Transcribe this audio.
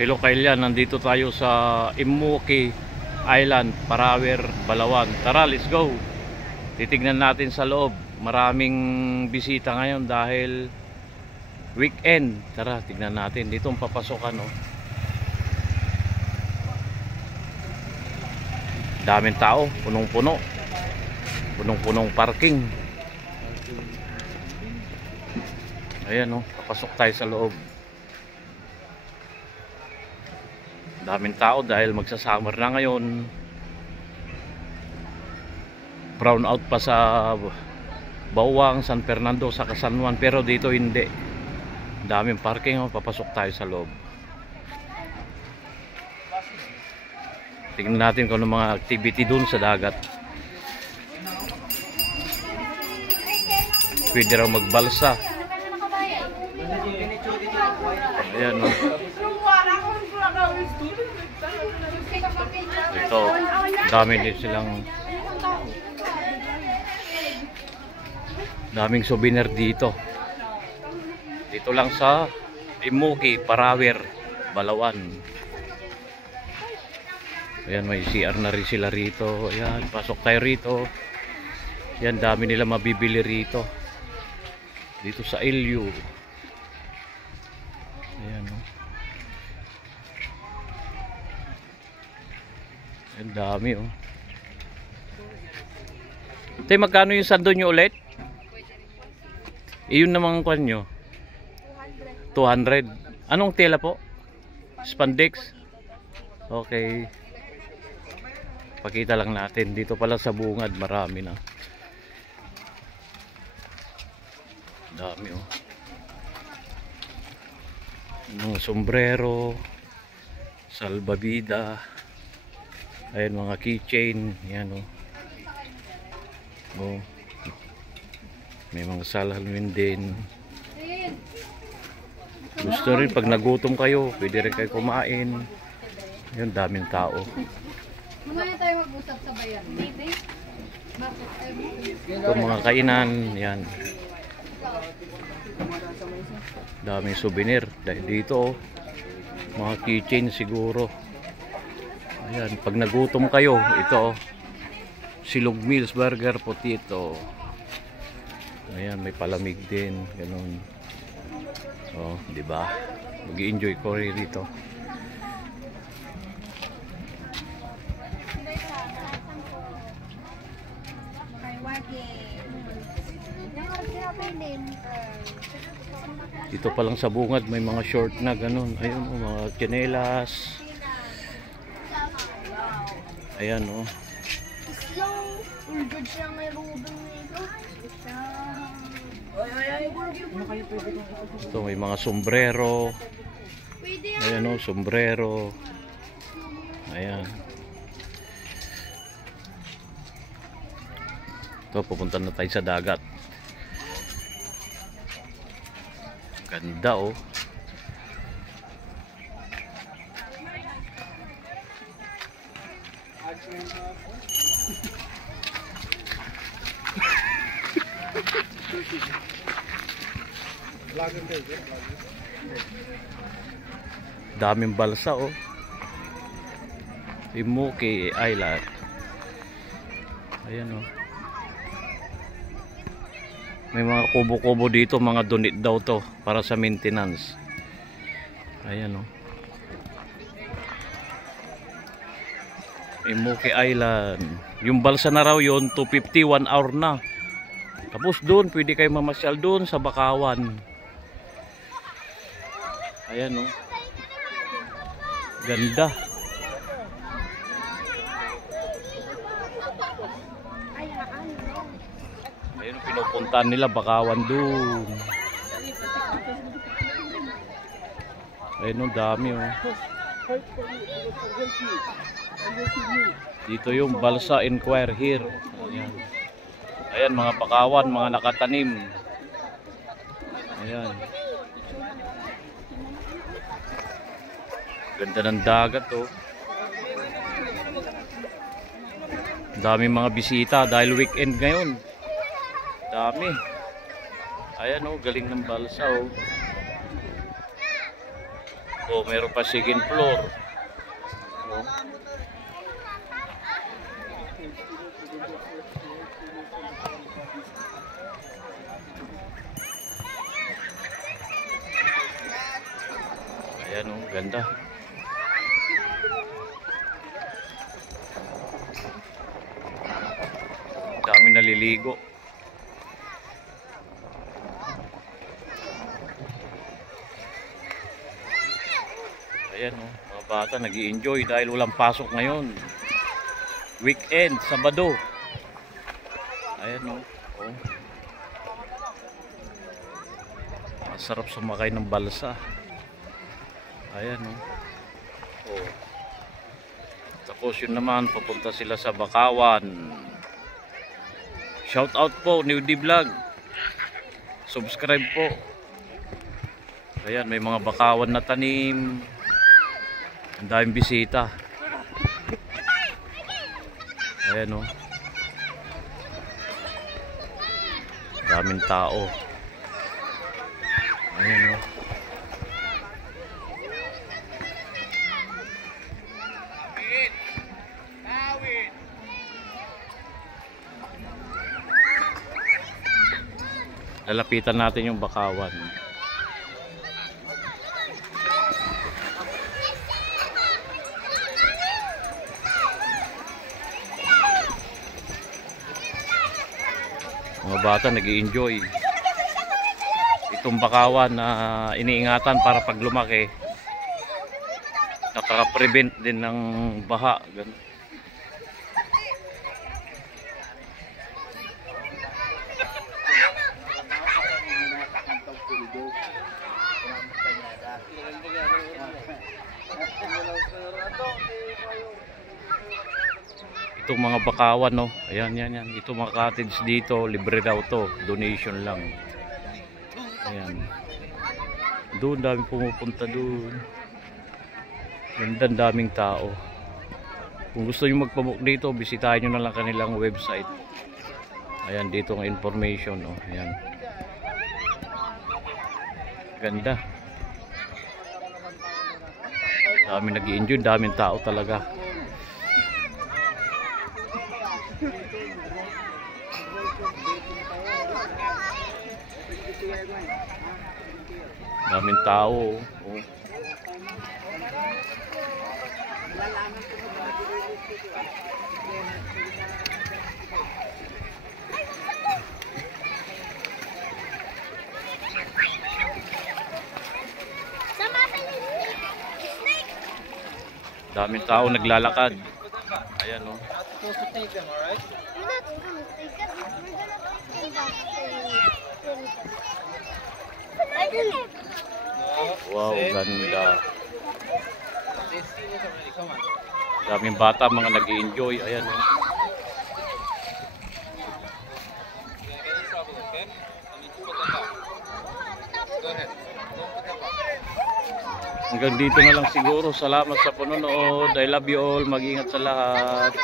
Hello Kailan, nandito tayo sa Immoki Island, Parawer, Balawan. Tara, let's go. Titignan natin sa loob. Maraming bisita ngayon dahil weekend. Tara, tignan natin. Dito ang papasokan, oh. Daming tao, punong-puno. Punong-punong parking. Ayan, oh, papasok tayo sa loob. Daming tao dahil magsasummer na ngayon. Brown out pa sa Bawang, San Fernando, sa San Juan, pero dito hindi. Daming parking, oh. Papasok tayo sa loob. Tingnan natin kung ano mga activity dun sa dagat. Pwede raw magbalsa. Ayan, oh. Ito, dami din silang daming souvenir dito. Dito lang sa Immoki, Parawer, Balawan. Ayan, may CR na rin sila rito. Ayan, pasok tayo rito. Ayan, dami nila mabibili rito. Dito sa LU. Ayan, oh. Ang dami, oh. Tay, magkano yung sando nyo ulit? Iyon namang kwan nyo? 200. Anong tela po? Spandex? Okay. Pakita lang natin. Dito pala sa bungad, marami na. Dami, oh. Mga sombrero, salbabida. Ayan, mga keychain. Yan, oh. Oh. May mga salamin din. Gusto rin pag nagutom kayo, pwede rin kayo kumain. Yan, daming tao. Mamaya tayo mag-usap sa bayan. Ito mga kainan. Yan. Daming souvenir. Dahil dito, oh, mga keychain siguro. Ayan, pag nagutom kayo, ito, Silog Meals, burger, potato. Ayan, may palamig din, ganun. Oh, di ba? Mag-i-enjoy ko rin dito. Dito pa lang sa bungad may mga short na ganun. Ayun, oh, mga tsinelas. Ayan, oh. Ito, may mga sombrero. Ayan, oh, sombrero. Ayan. Ito, pupunta na tayo sa dagat. Ganda, oh. Daming balsa, oh. Immoki Island. Ayan, oh. May mga kubo-kubo dito, mga donate daw to para sa maintenance. Ayan, oh. Immoki Island. Yung balsa na raw yun, 250, 1 hour na. Tapos doon, pwede kayo mamasyal doon sa Bakawan. Ayan, oh. Ganda. Ayun, pinupuntahan nila Bakawan doon. Ayun, oh, dami, oh. Dito yung balsa, inquire here. Ayan. Ayan, mga Bakawan, mga nakatanim. Ayan. Ganda ng dagat, oh. Daming mga bisita dahil weekend ngayon. Dami. Ayan, oh, galing ng balsa, oh. Oh, meron pa second floor. Oh. Ayan oh, ganda. Dami naliligo. Ayan oh, mga bata nag-i-enjoy dahil walang pasok ngayon. Weekend, Sabado. Ayan oh. Oh. Masarap sumakay ng balsa. Ayan oh. Oh. Tapos yun naman, papunta sila sa Bakawan. Shout out po, New D Vlog. Subscribe po. Ayan, may mga bakawan na tanim. Ang daming bisita. Ayan o. Daming tao. Ayan o. Lalapitan natin yung bakawan. Mga bata nag-i-enjoy. Itong bakawan na iniingatan para pag lumaki, nakaka-prevent din ng baha. Ganun. Itong mga bakawan no, ayan yan. Itong mga cottage dito, libre daw to, donation lang. Ayan. Doon daming pumupunta doon. Ganda, daming tao. Kung gusto niyo magpamuk dito, bisitahin niyo na lang kanilang website. Ayan dito ang information oh, ayan. Ganda. Daming nag-i-enjoy, daming tao talaga. Daming tao. Oh. Daming tao naglalakad. Ayan oh. Supposed to take them, alright? We're not gonna take it. We're gonna take them back to Wow, ganda. They see us already, come on. Daming bata, mga nag-i-enjoy. Ayan oh. You're gonna get in trouble, okay? I need to put them back. Go ahead. Don't put them back. Hanggang dito na lang siguro. Salamat sa panonood. I love you all. Mag-ingat sa lahat.